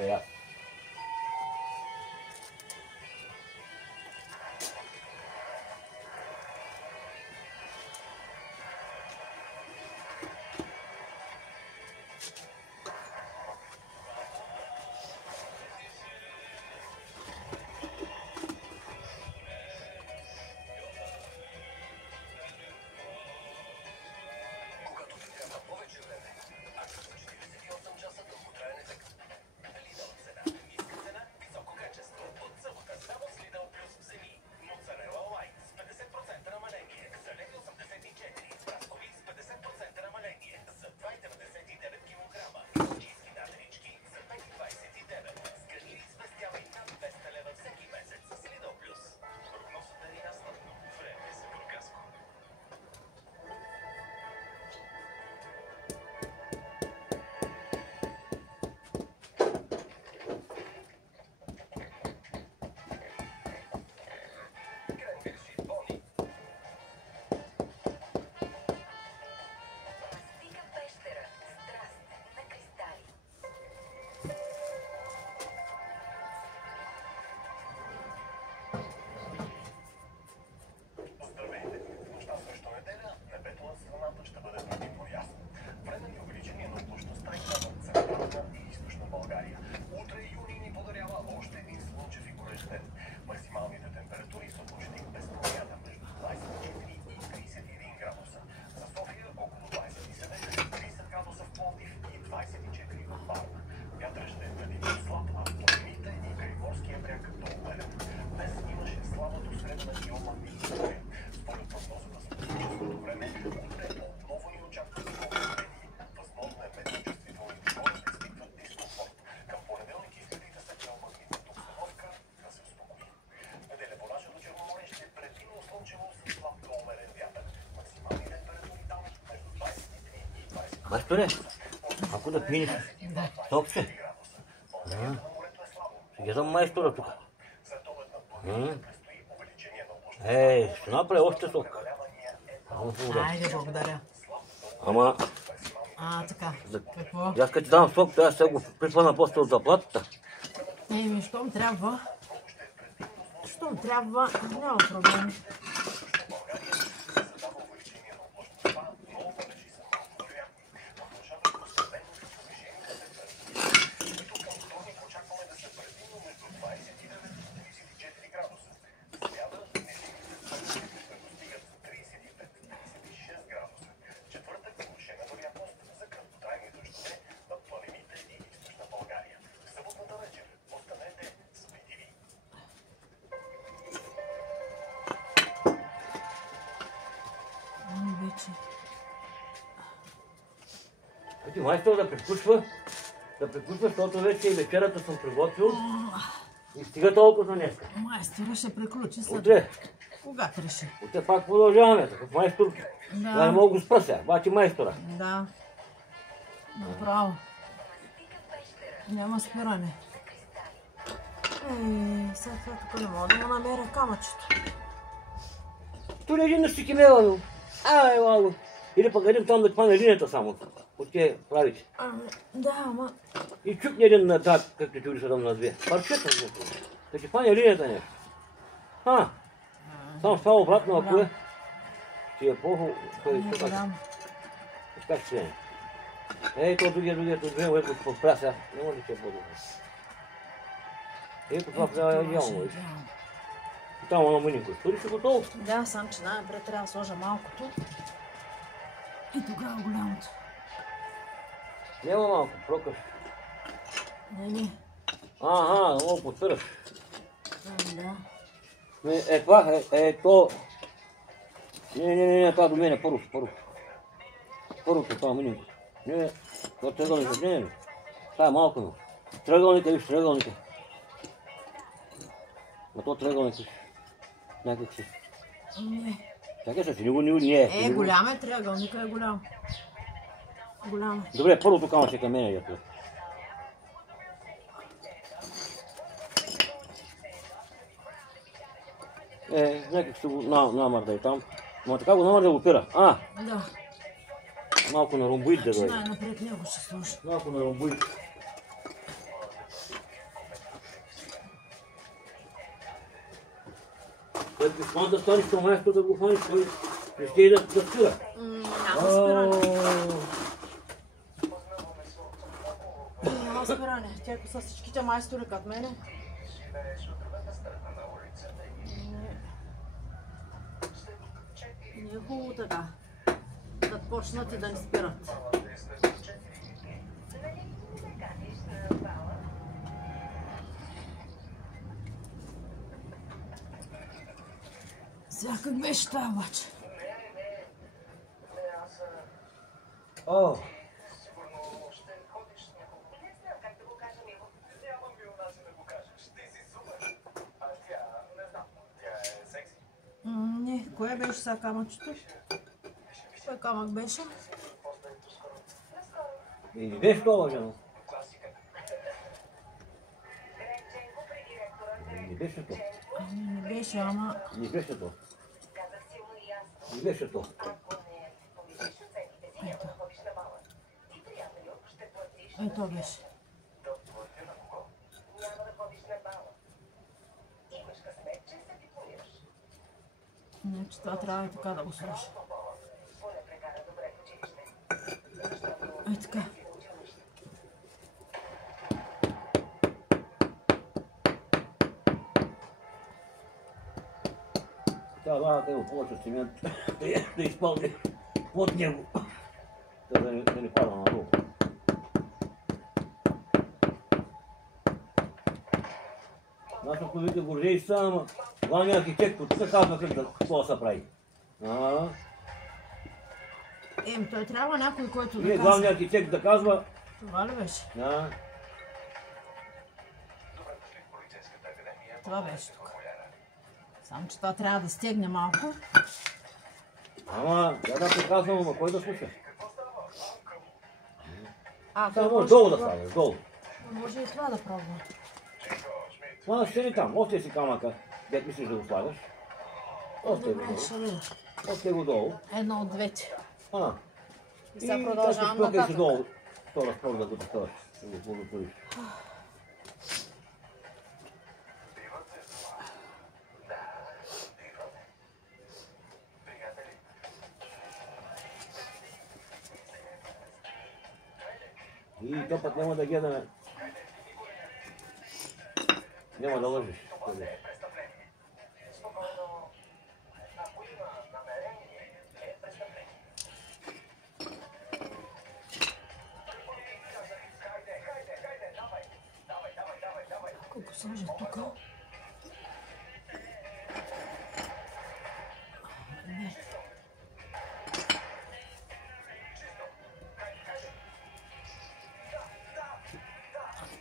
приятно. Майсторе, ако да пинеш сок се? Ще гледам майстора тук. Ще направя още сок. Айде, благодаря. Ама... така, какво? Аз като ти дам сок, трябва да се го припъна после от заплатата. Щом трябва. Щом трябва, няма проблем. Ти майстор да приключва, защото вече и вечерата съм приготвил и стига толкова за днеска. Майстора ще приключи след... Утре. Кога реши? Утре пак продължаваме, такъв майстор. Да не мога го спра сега, бачи майстора. Да. Направо. Няма спиране. Сега това тук не мога да му намеря камъчето. Тук лежи на стикимела, ай, малко. Или пък един там да хване линията само. От тия правите. Да, ама... И чукни един на тази, както ти улиса там на две. Парчета, да ти хване линията нещо. Само става обратно, ако е. Ти е по-хубаво. Как ще е? Ей, то другия, което ще подпря сега. Не може да се е по-добре. Ето това трябва да идеално. И там на мънинко. Стори си готово? Да, сам че най-напред трябва да сложа малкото. И тогава голямото. Няма малко, прокъш. Не. Много подпираш. Да. Това то... Не, това до мене, първо. Първото, това мънинко. Не, това тръгълника, не. Това е малко, но. Тръгълника, виж, тръгълника. На то тръгълника някак си. Не. Чакай се, не е. Голям е триъгълника, е голям. Голям. Добре, първото камъче към мене. Някак ще го намърда и там. Ама така го намърда го пира. Да. Малко на ромбоид да дойде. Най-напред него ще сложи. Малко на ромбоид. Искам да станеш към майстор да го хванеш, той ще и да спира. Няма спиране. Няма спиране. Тя са всичките майстори като мене. Не е хубаво така. Да почнат и да ни спират. Сега как беше това обаче? О! Не, кое беше сега камъчето? Кой камък беше? И не беше това, жена. Не беше то. Не беше, ама... Не беше то. Не беше то. Ето. Ето беше. Значи това трябва и така да го сложа. Ей така. Трябва да го повече цемент да изпълни под него, да не пада надолу. Нашето видите гордеи са, ама главният архитект от тук казва как да се прави. Той трябва някой, който да Вие казва. главният архитект да казва... Това ли беше? Това беше тук. Само, че това трябва да стегне малко. Ама, тя да те казвам, ама кой да слуша? Само Само долу да слагаш, долу. Може и това да пробвам. Ама ще не там, още си камъка, дет мислиш да го слагаш. Още го Добре, долу. ще видя. Още го долу. Едно от двете. И сега И продължавам така нататък. долу. Втора спрог да го поставиш, да го подотвориш. И то път няма да гледаме. Няма да лъжиш. Ако го сложа тук. Не.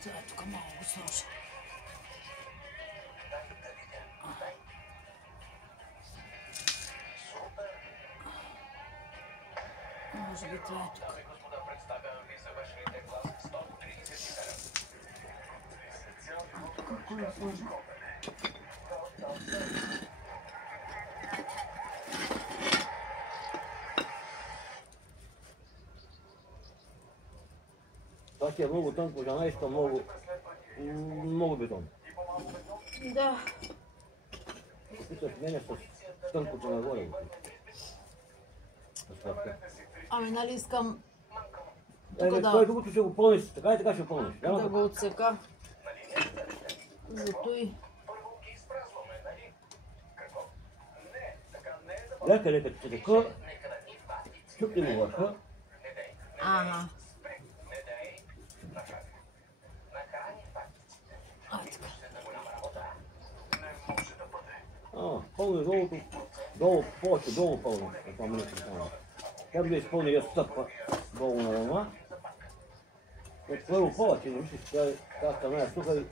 Сега тук малко го сложа. Може би това е тук. Какво да сложа? Това ще е много тънко, жена иска много бетон. Да. Опиташ мене с тънкото нагоре. Ами нали искам Той другото ще го пълниш, така и така ще пълниш. да го отсека. Зато и... Лека ще така, чупни му върха. Ага. Ай така. Пълни долу, повече долу пълни. Как да изпълни я стъпва долу на ръма. Първо повече, не мислиш, тази страна е суха и...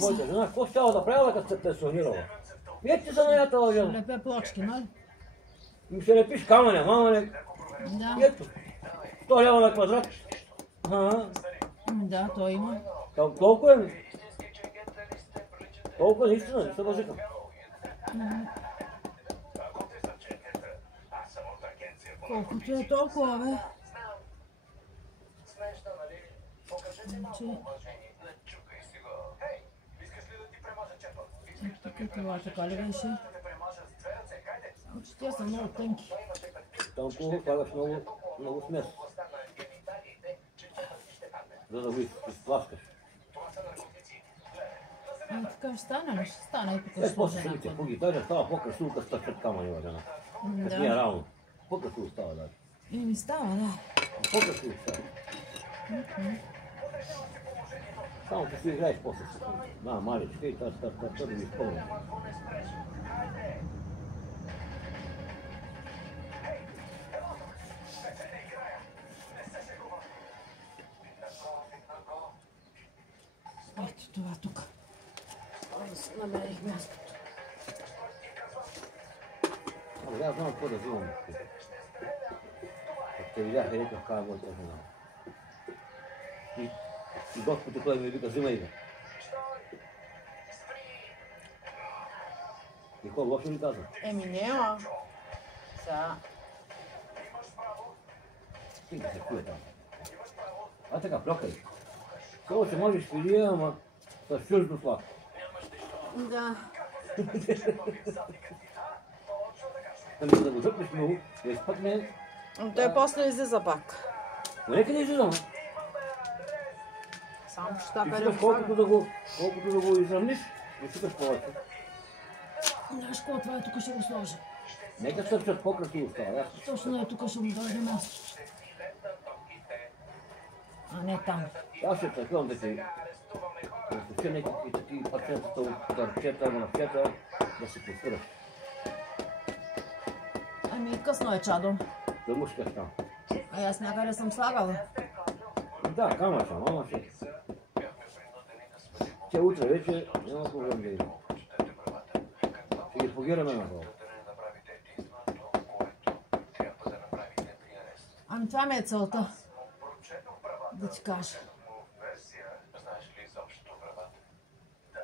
Моята жена, какво щяла да правила, като се пенсионирала? Вие ти са наятала жена. Лепе плочки, нали? Ми ще лепиш камъня, мамане. Да. Ето. 100 лева на квадрат. Да, той има. Толкова е. Толкова наистина, не се възикам. Колкото е толкова, бе. Значи... Тук това така ли беше? Само че тя са много тънки. Толкова слагаш много смес. За да го изпласкаш. Ами така ще стане ли? Ще стане и тук Е, ще после сложа ще ти някъде. пуги. Даже става по-красиво, като стъпчат камъни в жена. Като не е Да. равно. По-красиво става даже. И ми става, да. По-красиво става. Само че си играеш после с маличка и това да ги изпълня. Ето това тук. Намерих мястото. Ама аз знам какво да взимам. Като те видях, реках, каза го този знам. И Господ той ми вика, взимай го. И какво лошо ли каза? Еми няма. Сега. Стига се куе там. А така, плюкай. Само, че можеш филия, ама с чуждо сладко. Да. Ами да го жъпнеш много, да изпъкне. Но той после излиза пак. Но нека не излизам. Само че И така чукаш колкото да го изравниш, и чукаш повече. Знаеш какво, това е тук ще го сложа. Нека стъпчат по-красиво става, ясно. Точно е тук ще му дойде мястото. А не там. Аз ще тръквам да си разсече някакви такива парчетата от дърчета, мравчета, да се постираш. Ами късно е, чадо. Да мушкаш там. А аз някъде съм слагала. Да, камъча, мама ще. Че утре вече няма проблем да има. Ще ги погираме на това. Ами това ми е целта. Да ти кажа.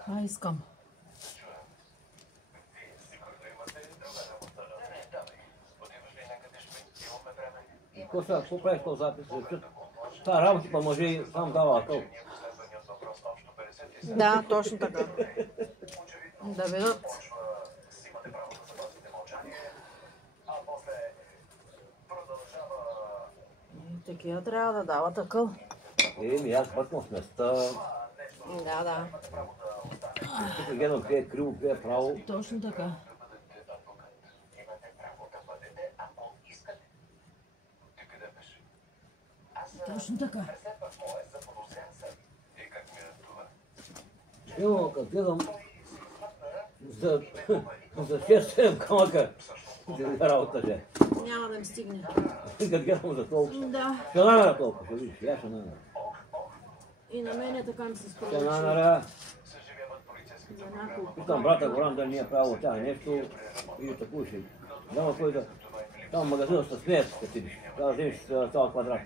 Това искам. Какво правиш този запис? Та работи па може и сам дава акъл. Да, точно така. Да видят. И такива трябва да дават акъл. Еми, аз бъркам в места. Да, да. Тук гледам къде е криво, къде е право. Точно така. Точно така. Ево, като гледам за 6-7 камъка, работа же. Няма да ми стигне. Като гледам за толкова. Да. Ще намеря толкова, ще видиш, я ще намеря. И на мене така ми се Ще справя. намеря. За няколко. Питам брата Горан да ни е правил тя нещо и тако ще. Няма кой да... Там магазина се смеят, като ти биш. Трябва да вземеш цял квадрат.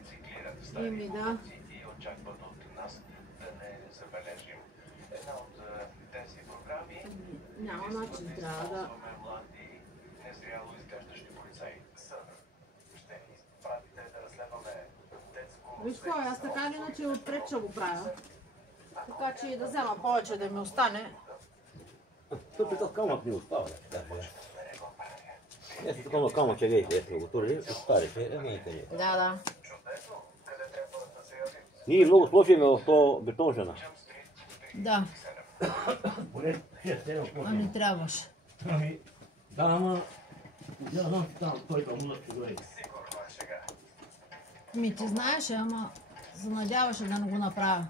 Еми да. Няма начин, трябва да... Виж какво, аз така или иначе отпред ще го правя. Така че и да взема повече да ми остане. Тук такъв камък не остава, да ти кажа. Ето такова камъче, видите, ето го турили, и старите, къде. Да, да. Ние много сложиме в то бетонжена. Да, Поне 6-7 а не трябваше. Ами, да, ама... Я знам, че там той да му ще го е. Ми ти знаеше, ама се надяваше да не го направя.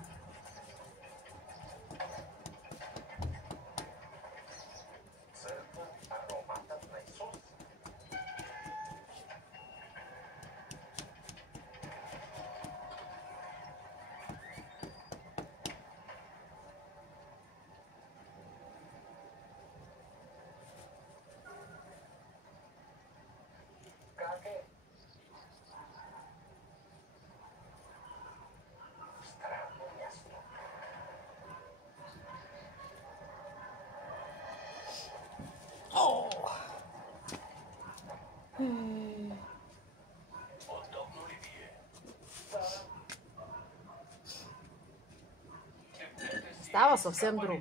Става съвсем друго.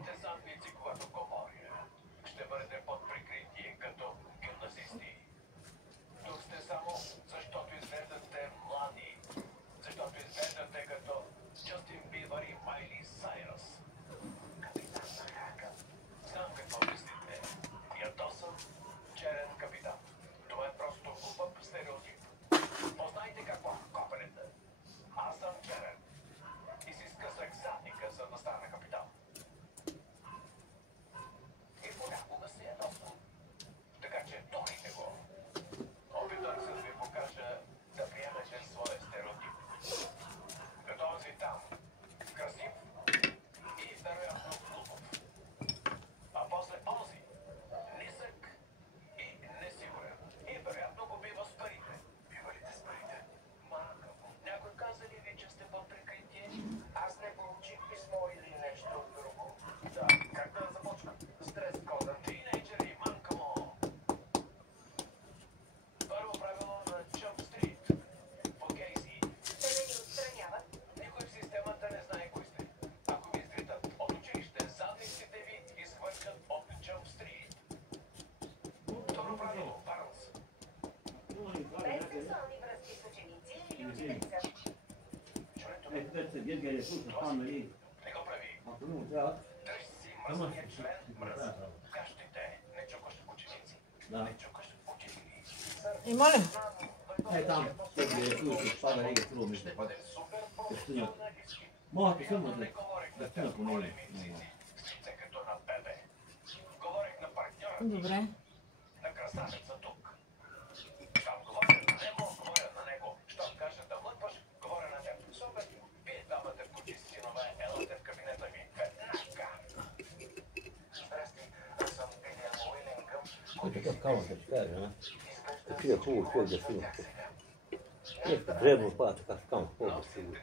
Има ли? Там, пада рига, чудо ми се пада. Могат и само да стина по него. Добре. Такъв камък, да ти кажа, такива хубаво човек да сигурно. Нещо дребно пада така с камък, по-да сигурно.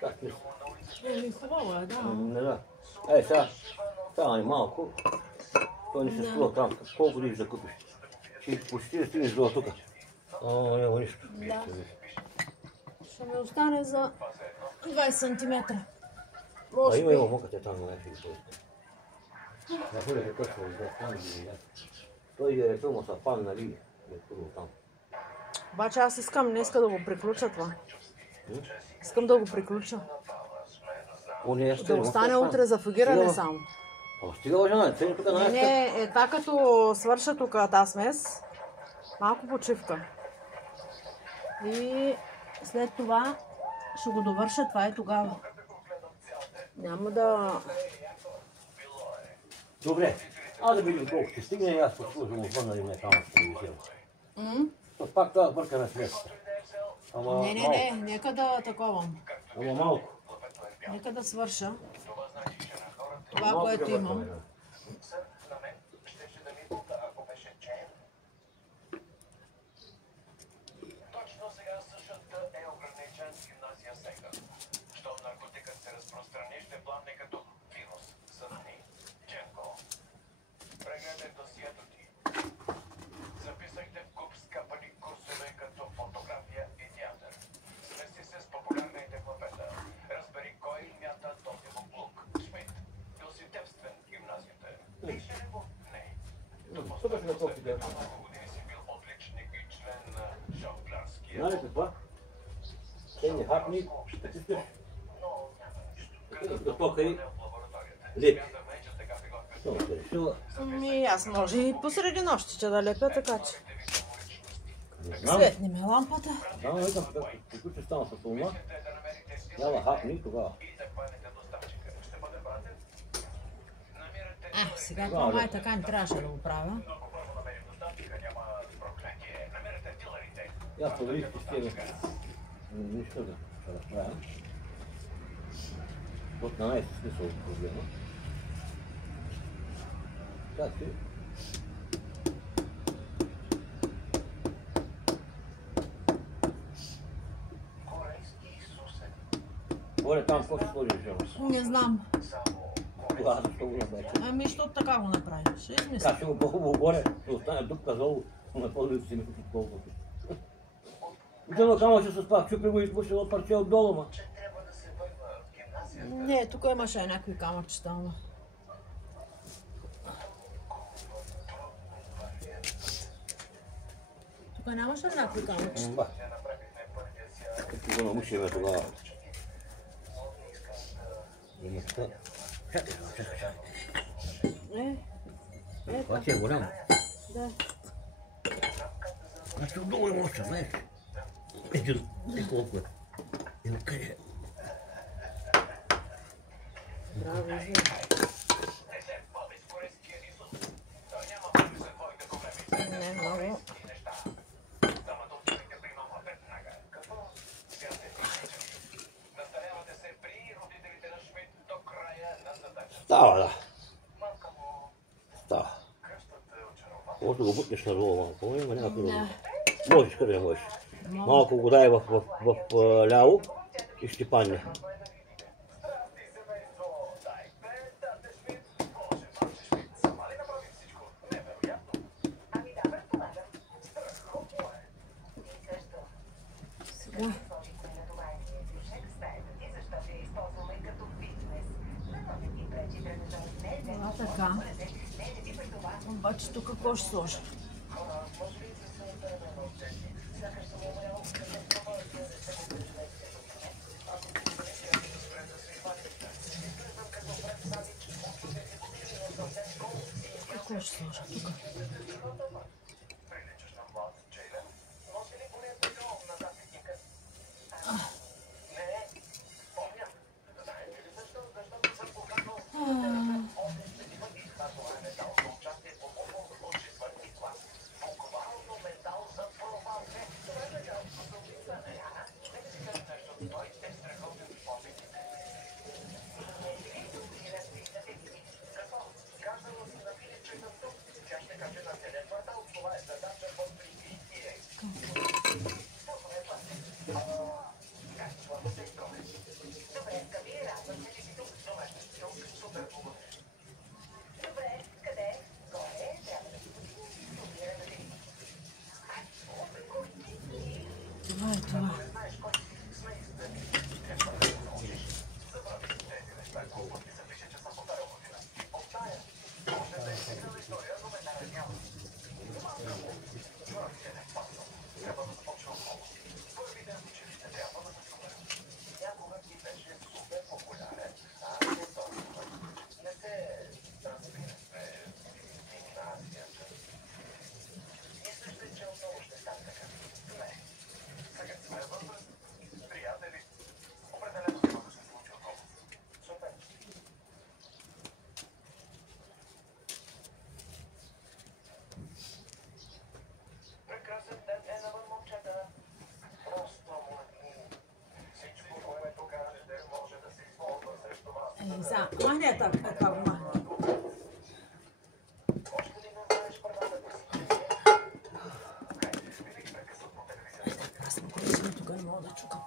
Как мисля? Хубаво е, да. Не да. Ей, сега стана и малко. Той не се струва там. Колко годиш да купиш? Почти да стигнеш до тук. Няма нищо. Да. Ще ми остане за 20 см. Има моката там, не ще ги поиска. Да ходите точно да там ги видят. Той ги рекал, му са паднали. Там. Обаче аз искам днеска да го приключа това. Искам да го приключа. Да остане утре за фугиране само. Стига, жена, цели тук на Не, е така като свърша тук тази смес, малко почивка. И след това ще го довърша това и тогава. Няма да... Добре, да видим колко ще стигне и аз послужам отвън да им там телевизия. Пак това бъркаме смесата. Не, нека да таковам. Ама малко. Нека да свърша това, което имам. Знаете какво? Те не хапни, ще си спиш. До токари, лепи. Аз може и посреди нощи, че да лепя, така че. Светни ме лампата. Да, но викам, като приключи стана с ума, няма хапни тогава. Сега това май така не трябваше да го правя. Я проверих с тебе. Нищо да разправя. Вот на най смисъл от проблема. Как си? Горе там какво ще сложиш, жена? Не знам. Тогава защо го направиш? Ами, защото така го направи. Ще измисля. Как ще го по-хубаво горе, ще остане дупка долу, на по-дълго си ми купи колкото. Отидно камъче с пак, чупи го и пуши едно парче отдолу, ма. Не, тук имаше някакви камъчета, ама. Тук нямаше ли някакви камъчета? Ба. Като го намушиме тогава. Има така. Чакай. Това ти е голямо. Да. Аз съм много им още, знаеш. Ето, колко е. Ето къде. Браво, извини. Не, много. Става, да. Става. Може да го бутнеш надолу малко, има някакви да... Можеш, къде не можеш. Малко го дай в ляво и ще падне. Сега. Това така. Обаче тук какво ще сложа? Какво ще сложа тук? Това е това. Махни я така го махни. Аз съм корисна, тук не мога да чукам.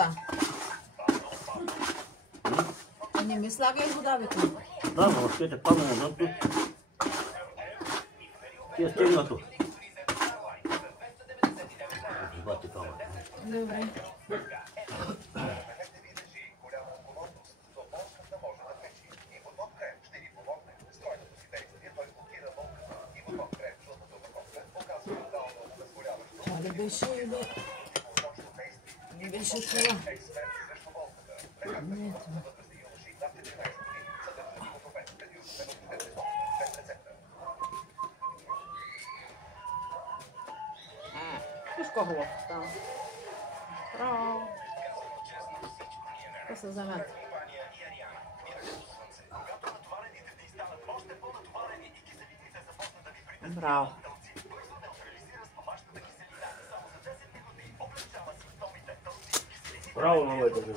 вода. Не ми слагай вода, викам. Да, но ще те падне назад тут. Ти е стегнато. Бати това. Добре. Това ли беше или... Не беше това. Не е това. Виж хубаво става. Браво. Това се замята. Браво. Браво, много е добре.